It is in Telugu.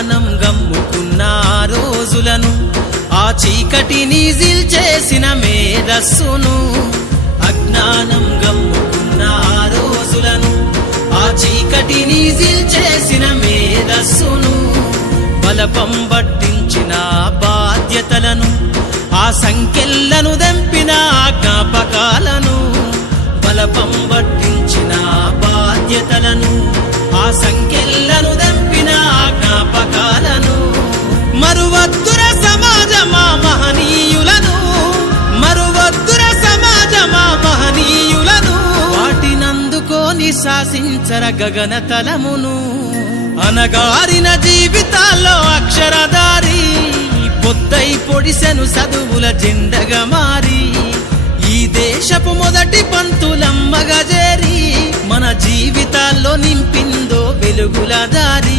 అజ్ఞానం గమ్ముకున్న ఆ రోజులను, ఆ చీకటిని జిల్చేసిన మేధస్సును. అజ్ఞానం గమ్ముకున్న ఆ రోజులను, ఆ చీకటిని జిల్చేసిన మేధస్సును. బలపం పట్టించిన బాధ్యతలను, ఆ సంఖ్యలను దెంపిన జ్ఞాపకాలను. బలపం పట్టించిన బాధ్యతలను, ఆ సంఖ్యలను దెంపిన జ్ఞాపకాలను. మరువద్దుర సమాజమా మహనీయులను, మరువద్దుర సమాజమా మహనీయులను. వాటినందుకోని శాసించర గగన తలమును. అనగారిన జీవితాల్లో అక్షరధారి, పొద్దై పొడిసెను చదువుల జెండగా మారి. ఈ దేశపు మొదటి పంతులమ్మగా చేరి, మన జీవితాల్లో నింపిందో వెలుగుల దారి.